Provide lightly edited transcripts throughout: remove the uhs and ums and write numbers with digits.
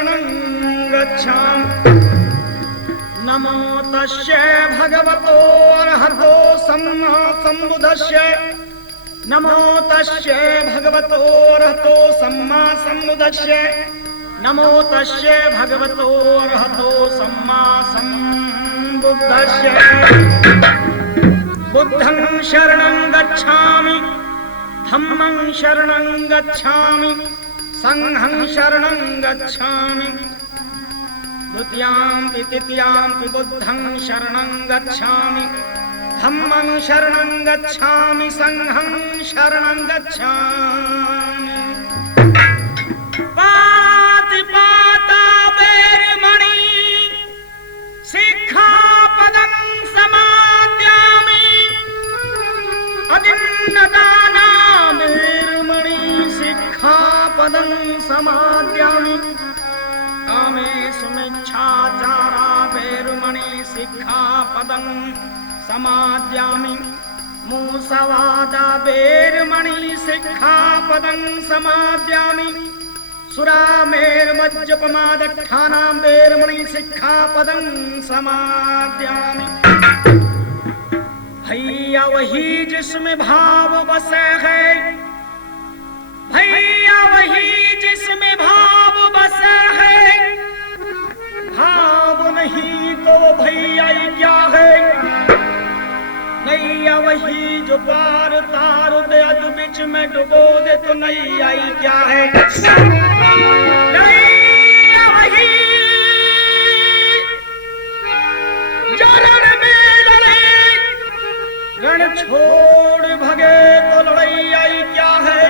शरणं गच्छामि। नमो तस्य भगवतो अरहतो सम्मा सम्बुद्धस्य। नमो तस्य भगवतो अरहतो सम्मा सम्बुद्धस्य। नमो तस्य भगवतो अरहतो सम्मा सम्बुद्धस्य। बुद्धं शरणं गच्छामि, धम्मं शरणं गच्छामि, संघं शरणं गच्छामि। द्वितीयाम्पि तृतीयाम्पि बुद्धं शरणं गच्छामि, धम्मं शरणं गच्छामि, संघं शरणं गच्छामि। पातिपाता वैरमणि सिक्खापदं समादयामि। अदिन्नदाना वैरमणि सिक्खापदं समादयामि। कामेषु मिच्छाचारा वैरमणि सिक्खापदं समादयामि। मूसवादा वैरमणि सिक्खापदं समादयामि। सुरामेर्मज्जपमादट्ठानां वैरमणि सिक्खापदं समादयामि। भैया वही जिसमें भाव बसे है, भैया वही जिसमें भाव बसे है। भाव नहीं तो भैया क्या है। नैया वही जो पार तार दे, अध बीच में डुबो दे तो नैया क्या है। नैया वही जो रण में लड़े, रण छोड़ भगे तो लड़ैया क्या है।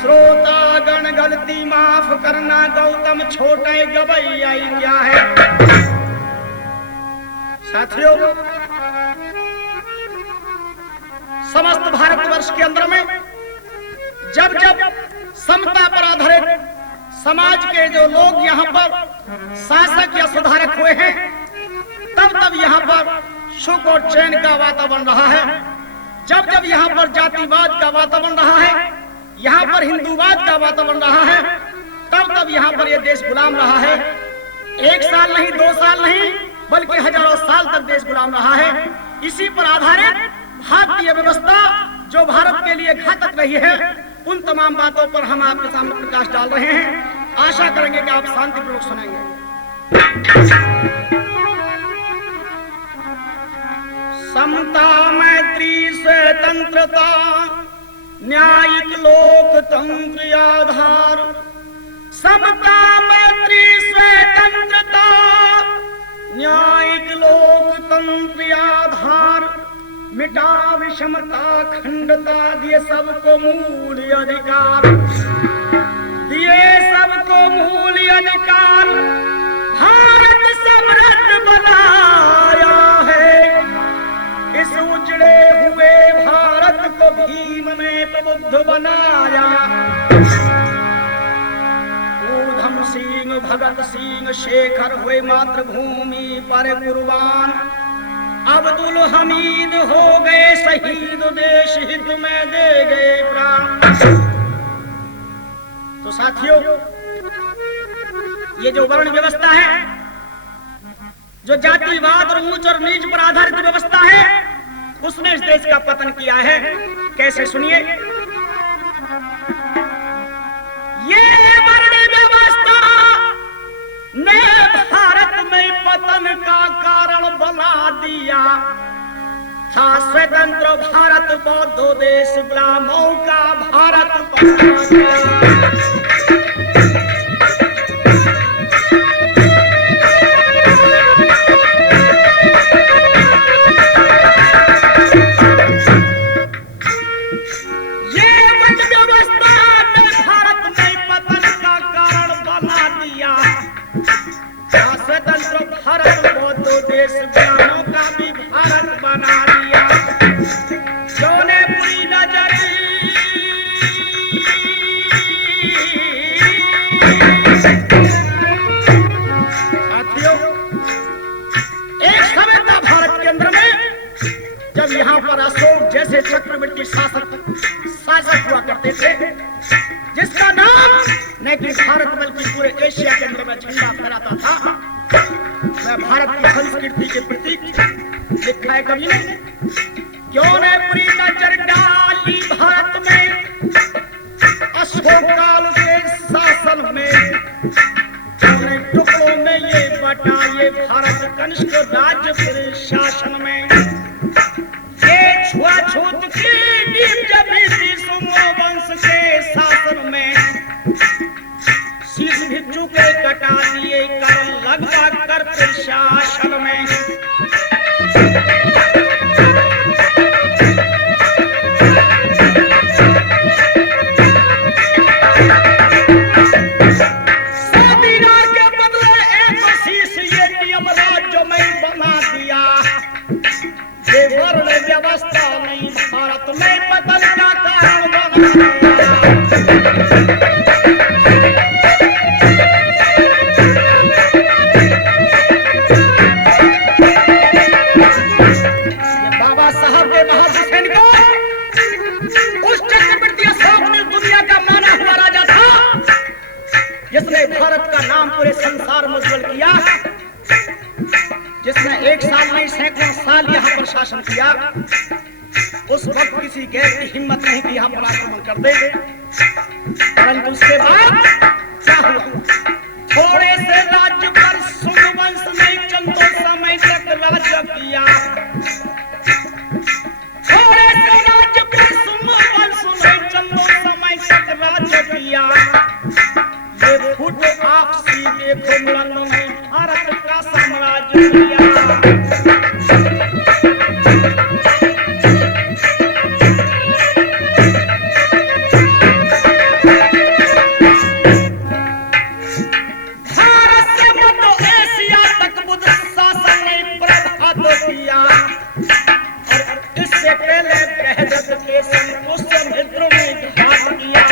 श्रोता गण गलती माफ करना, गौतम छोटे गवैया क्या है। साथियों, समस्त भारतवर्ष के अंदर में जब जब समता पर आधारित समाज के जो लोग यहाँ पर शासक या सुधारक हुए हैं, तब तब यहाँ पर सुख और चैन का वातावरण रहा है। जब जब यहाँ पर जातिवाद का वातावरण रहा है, यहाँ पर हिंदूवाद का वातावरण रहा है, तब तब यहाँ पर यह देश गुलाम रहा है। एक साल नहीं, 2 साल नहीं, बल्कि हजारों साल तक देश गुलाम रहा है। इसी पर आधारित भारतीय व्यवस्था जो भारत के लिए घातक रही है, उन तमाम बातों पर हम आपके सामने प्रकाश डाल रहे हैं। आशा करेंगे कि आप शांतिपूर्वक सुनेंगे। समता, मैत्री, स्वतंत्रता, न्यायिक लोकतंत्र आधार। समता, मैत्री, स्वतंत्रता, न्यायिक लोकतंत्र आधार। मिटा विषमता खंडता, दिए सबको मूल अधिकार। दिए सबको मूल अधिकार। भारत समृद्ध बनाया है। इस उजड़े हुए भारत को भीम ने प्रबुद्ध बनाया। ऊधम सिंह, भगत सिंह, शेखर हुए मातृभूमि पर कुर्बान। अब्दुल हमीद हो गए शहीद, देश हित में दे गए प्राण। तो साथियों, ये जो वर्ण व्यवस्था है, जो जातिवाद और ऊंच और नीच पर आधारित व्यवस्था है, उसने इस देश का पतन किया है। कैसे, सुनिए। ये वर्ण व्यवस्था ने भारत में पतन का कारण बना दिया था। स्वतंत्र भारत बौद्धो देश, गुलामों का भारत बना दिया। न कि भारत बल्कि पूरे एशिया के अंदर में झंडा फहराता था। वह भारत की संस्कृति के प्रतीक लिखा है कवि ने। क्यों ने पूरी नजर डाली भारत में अशोक काल के शासन में, क्यों ने टुकड़ों में ये बटा ये भारत कनिष्क राज्य पूरे शासन में। ये छुआछूत की नींव जमी थी सुमो वंश के शासन में, शीश भी चुके कटा दिए कर लगवा कर प्रशासन में। व्यवस्था नहीं भारत में बदल का कारण बना। बाबा साहब के बहादुर सैनिकों, उस चक्रवर्ती अशोक ने दुनिया का माना हुआ राजा था, जिसने भारत का नाम पूरे संसार में उज्जवल किया, जिसने एक साल नहीं सैकड़ों साल यहाँ पर शासन किया। उस वक्त किसी गैर की हिम्मत नहीं कि यहाँ पर आक्रमण कर दे, परंतु उसके बाद क्या हुआ? थोड़े से राज्य पर सूर्यवंश ने चंदों समय तक राज्य किया। थोड़े से राज्य पर सूर्यवंश ने चंदों समय तक राज्य किया। ये फुट आपसी देखो मिलनों ने भारत का साम्राज्य किया। भारत से मध्य एशिया तक बुद्ध शासन ने प्रभावित किया, और इससे पहले बृहद्रथ के संग मित्रों ने घात किया।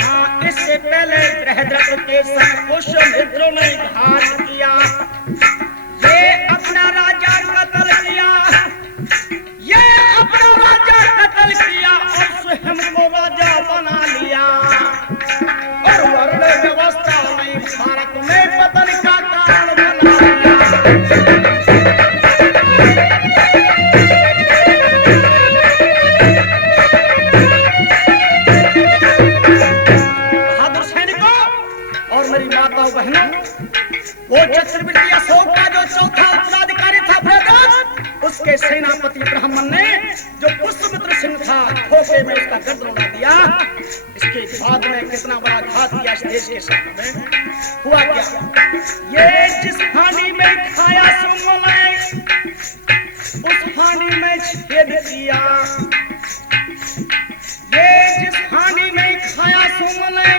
हाँ, इससे पहले बृहद्रथ के संग मित्रों ने घात किया। ये अपना राजा कत्ल किया, ये अपना राजा कत्ल किया और स्वयं को राजा बना लिया। और वर्ण व्यवस्था में भारत में पतन का कारण बना दिया। बहादुर सैनिकों और मेरी माताओं बहनों, वो चक्रवर्ती अशोक का जो चौथा उत्तराधिकारी था बृहद्रथ, उसके सेनापति ब्राह्मण ने जो पुष्यमित्र सिंह था, खोखे में उसका गर्दन उड़ा दिया। इसके बाद में कितना बड़ा घात किया इस देश के साथ में। हुआ क्या? ये जिस फानी में खाया सुमले, उस फानी में छेद किया। ये जिस फानी में खाया सुमले,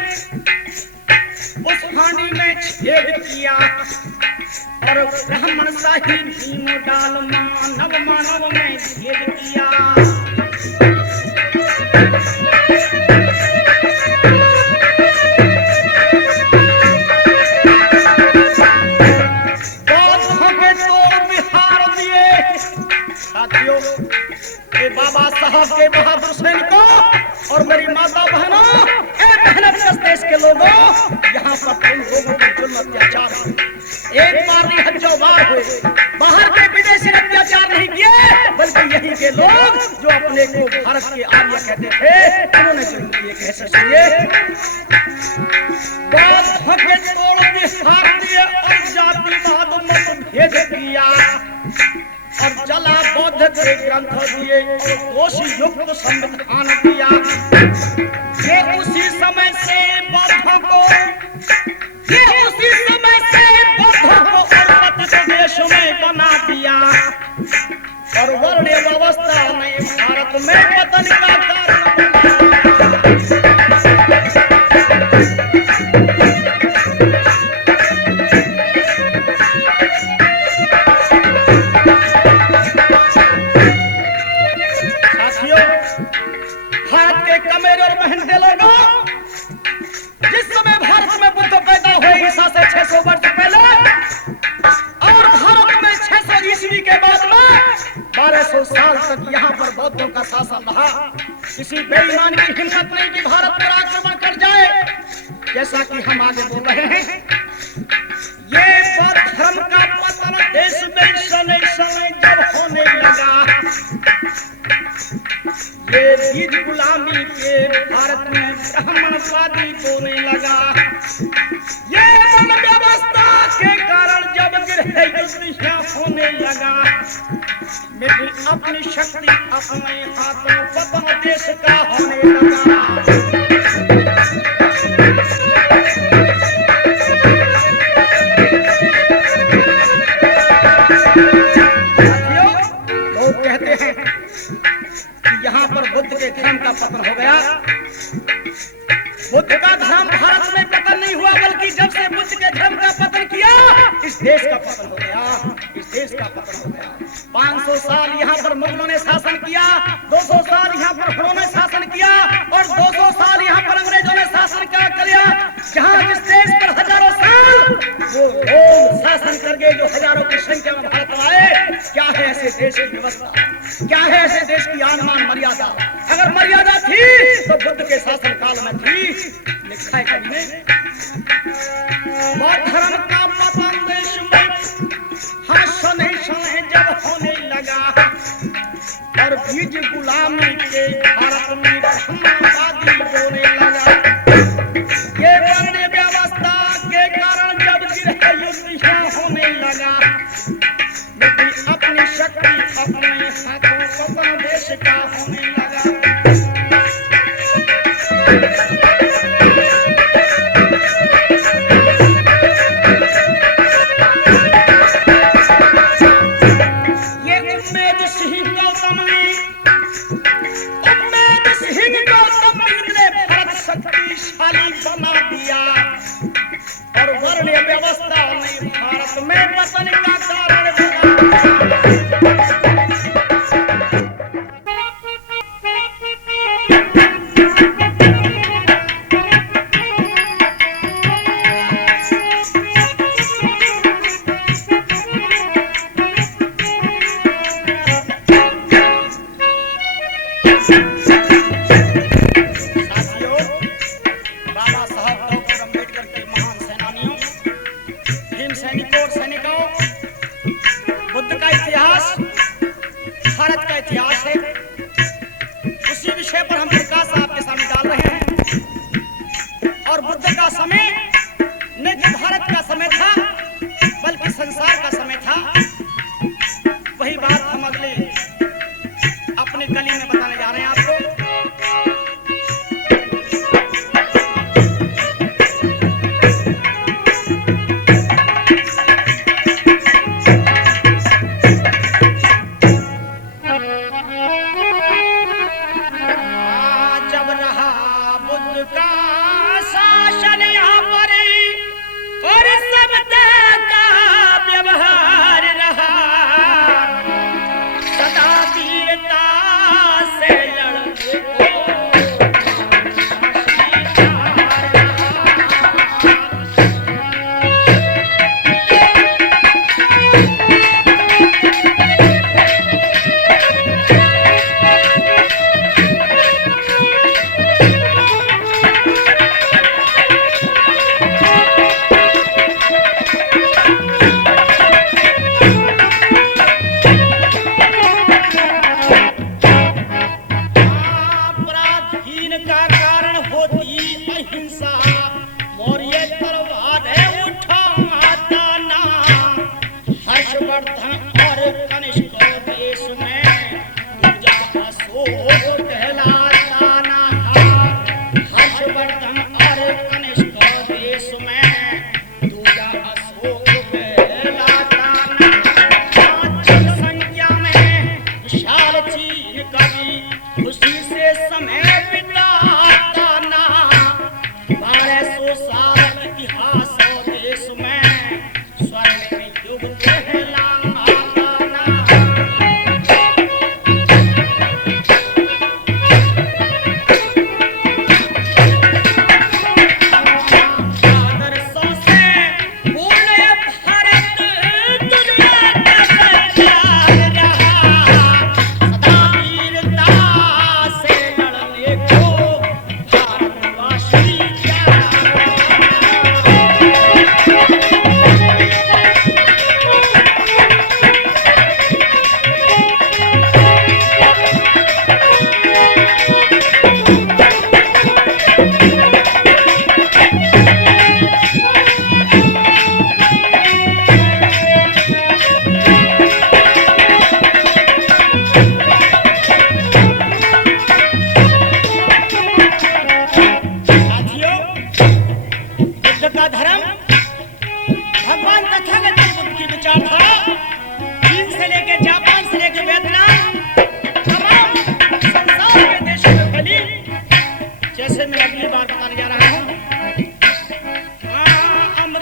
उस फानी में छेद किया। और ब्राह्मण शाही भीम डाल मानव मानव में छेद किया। बौद्धों के तोड़ बिहार दिए। साथियों, बाबा साहब के बहादुर सैनिकों और मेरी माता बहनों, मेहनत देश के लोगों, यहाँ पर उन लोगों के जुल्म अत्याचार एक बार नहीं हजारों बार हुए। बाहर के विदेशी अत्याचार नहीं किए, बल्कि यही के लोग जो अपने को भारत के आर्य कहते थे, उन्होंने जुल्म किए। कैसे सुनिए? बौद्धों के तोड़ बिहार दिए और जातिवाद मतभेद किया, और जला बौद्ध के ग्रंथ दिए और दोषी युक्त संविधान दिया। ये उसी समय से बौद्धों को, ये उसी समय से बौद्धों को और प्रदेश में बना दिया, और वर्ण व्यवस्था ने भारत में पतन का कारण बना। भारत के कमेरे और मेहनती लोगों, जिस समय भारत में बुद्ध पैदा हुए ईसा से 600 वर्ष पहले, और भारत में 600 ईस्वी के बाद में 1200 साल तक यहाँ पर बौद्धों का शासन रहा। किसी बेईमान की हिम्मत नहीं कि भारत पर आक्रमण कर जाए। जैसा कि हम आगे बोल रहे हैं, ये बौद्ध धर्म का पतन देश में समय समय जब होने लगा, ये बीज गुलामी के भारत में ब्राह्मणवादी बोने लगा। ये वन व्यवस्था के कारण जब गृह युद्ध होने लगा, मेरी अपनी शक्ति अपने हाथों पतन देश का होने लगा। लोग कहते हैं कि यहाँ पर बुद्ध के धर्म का पतन हो गया। बुद्ध का धर्म भारत में पतन नहीं हुआ, बल्कि जब से बुद्ध के धर्म का पतन किया, इस देश का पतन हो गया, इस देश का पतन हो गया। 500 साल यहाँ पर मुगलों ने शासन किया, 200 साल यहाँ पर हुनों ने शासन किया और 200 साल यहाँ पर अंग्रेजों ने शासन किया। जहाँ जिस देश पर हजारों साल वो लोग शासन करके जो हजारों की संख्या में भारत आए, क्या है ऐसे देश की व्यवस्था, क्या है ऐसे देश की आन-बान मर्यादा? अगर मर्यादा थी तो बुद्ध के शासन काल में थी। लिखा है कवि ने, बौद्ध धर्म का पतन देश में हर शनै शनै जब होने लगा और बीज गुलामी के भारत में ब्राह्मणवादी बोने लगा। ये वर्ण व्यवस्था के कारण जब गृह युद्ध होने लगा, मेरी अपनी शक्ति अपने हाथों पतन देश का होने लगा। बना दिया और वर्ण व्यवस्था ने भारत में पतन का कारण बना। बुद्ध का इतिहास भारत का इतिहास है, उसी विषय पर हम प्रकाश आपके सामने डाल रहे हैं। और बुद्ध का समय न कि भारत का समय था, बल्कि संसार का समय था। वही बात हम अगले अपने कली में बताने जा रहे हैं आपको। जब रहा बुद्ध का शासन यहाँ पर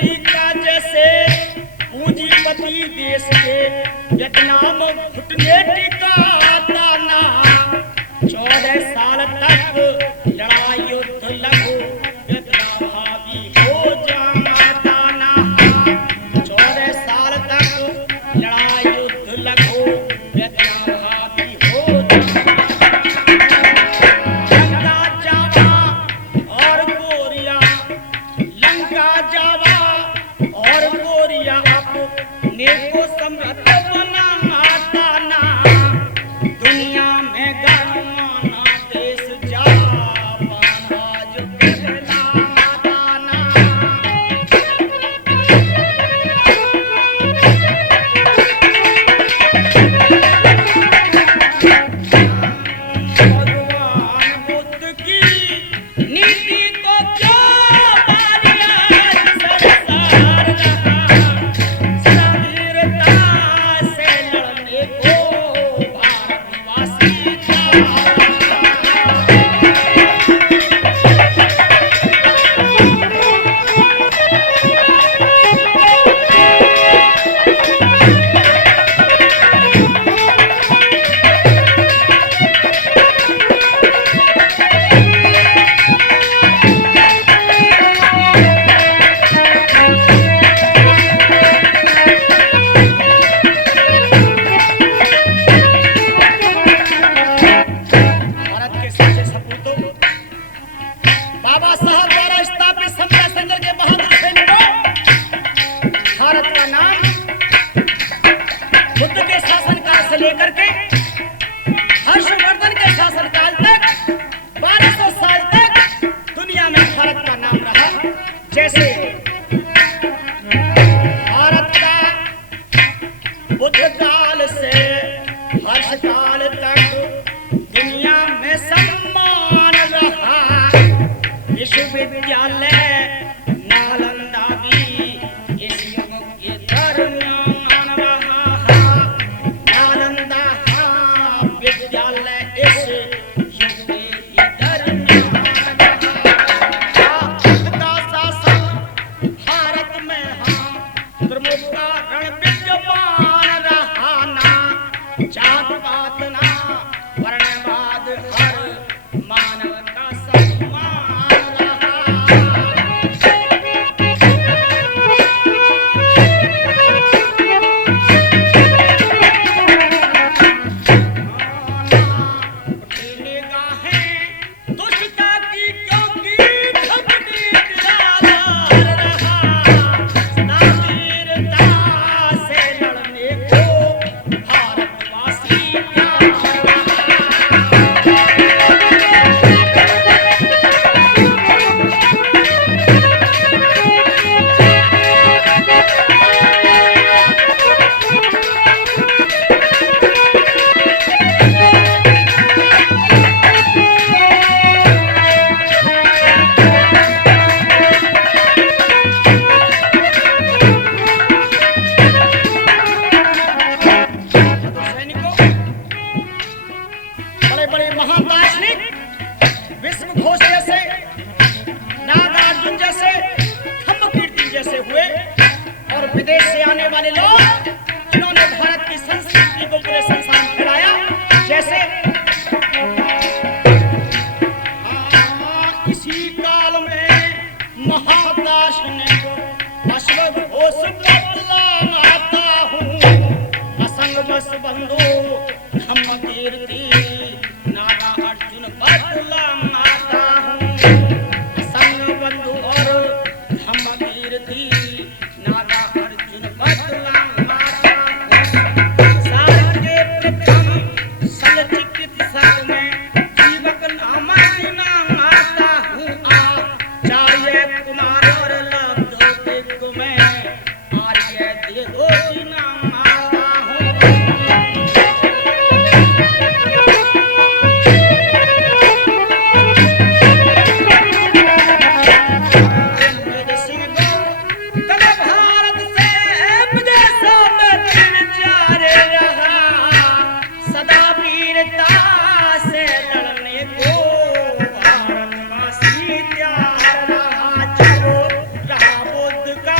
अमेरिका जैसे पूंजीपति देश के वियतनाम घुटने टिकाता ना। 14 साल तक लड़ाई युद्ध लघु वियतनाम हावी हो जाता ना। 14 साल तक लड़ाई युद्ध लघु वियतनाम हावी हो लंका जावा और गोरिया, लंका जावा और गोरिया अपने को समृद्ध बनाता ना। दुनिया में गरमाना देश जापान आज कहलाता ना। भगवान बुद्ध की नीति को क्यों मारिया संसार रहा। वीरता से लड़ने को भारतवासी था। भारत के सच्चे सपूतों बाबा साहब द्वारा स्थापित समता संघ के बहादुर सैनिकों, भारत का नाम बुद्ध के शासनकाल से लेकर के हर्षवर्धन के शासनकाल तक 1200 साल तक दुनिया में भारत का नाम रहा। जैसे भारत का बुद्ध काल से हर्ष काल तक दुनिया में सम्मान रहा। विश्वविद्यालय नालंदा भी इस युग के दरमियान रहा। नालंदा विद्यालय इस युग के दरमियान रहा। बुद्ध का शासन भारत में प्रमुख कारण विद्यमान रहा ना। जात पात ना वर्णवाद हर मानव का सम्मान रहा। उठी निगाहें दुष्टता की क्योंकि भक्ति निराधार रहा। सदा वीरता से लड़ने को भारतवासी तैयार रहा। सैनिकों, बड़े बड़े महान दार्शनिक विश्व घोष जैसे, नागार्जुन जैसे, खम्मकीर्ति जैसे हुए और विदेश से आने वाले लोग जिन्होंने भारत की संस्कृति को पूरे संसार में फैलाया। जैसे इसी काल में महादार्शनिक अश्वघ घोष बतलाता हूँ। असंग बस बंधु खम्मकीर्ति नागा अर्जुन बतलाता हूँ। असंग बंधु और खम्मकीर्ति नागा अर्जुन बतलाता हूँ। सार के प्रथम सल चिकित्सक में जीवक नाम आता हूँ। आचार्य कुमार और लब्धोपिक में आर्य देवोजी नाम आता हूँ। मेरे सिंह को तब भारत से विदेशों में फिर जारे रहा। सदा वीरता से लड़ने को भारतवासी तैयार रहा। जब रहा बुद्ध का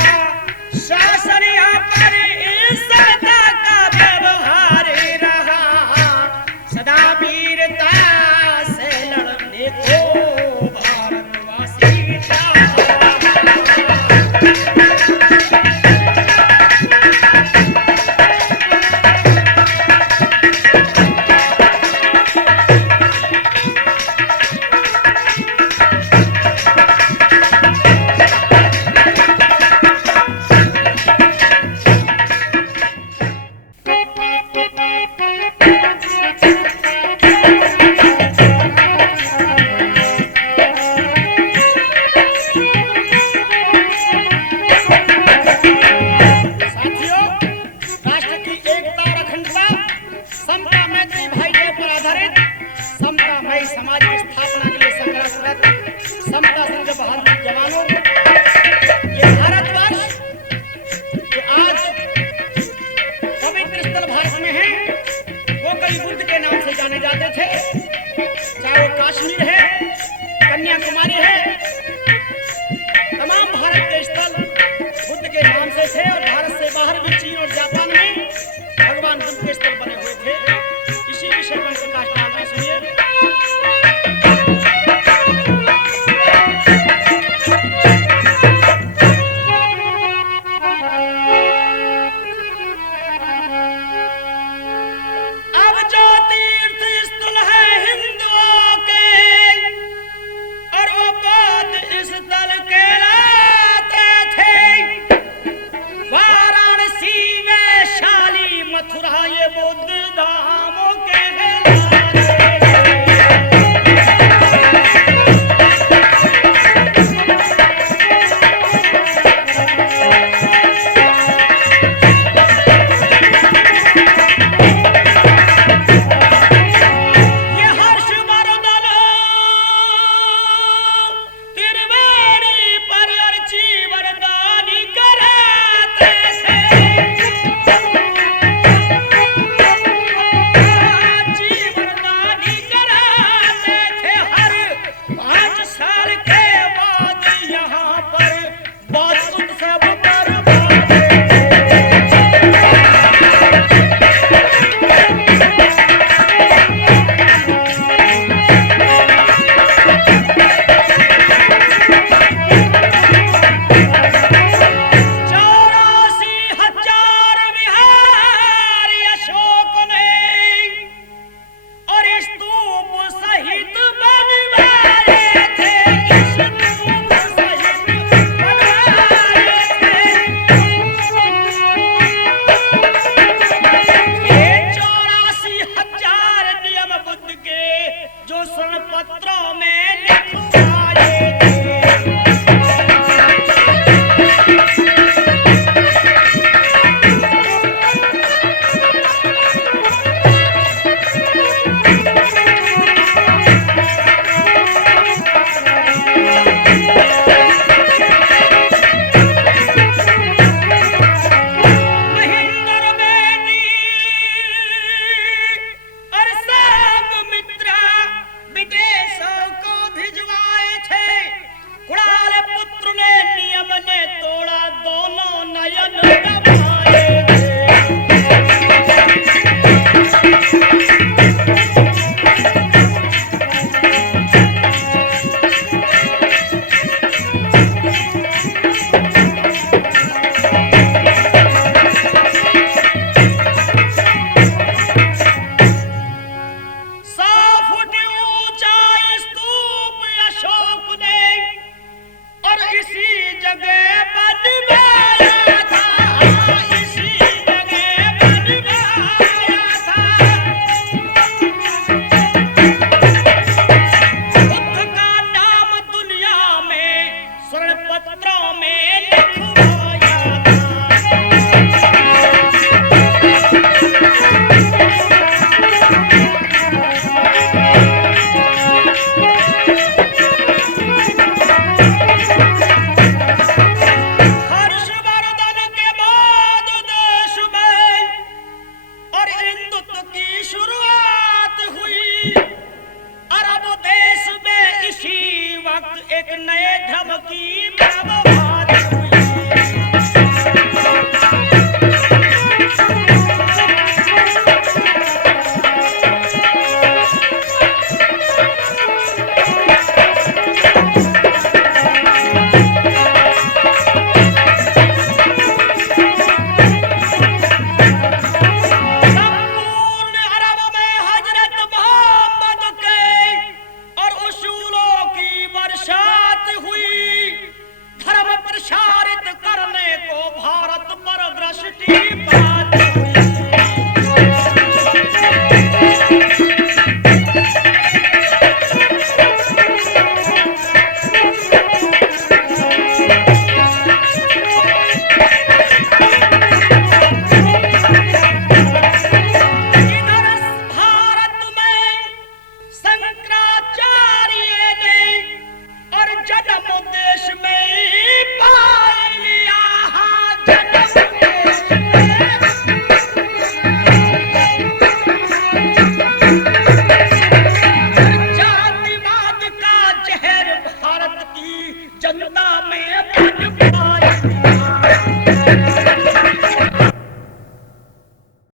जातिवाद का जहर भारत की जनता में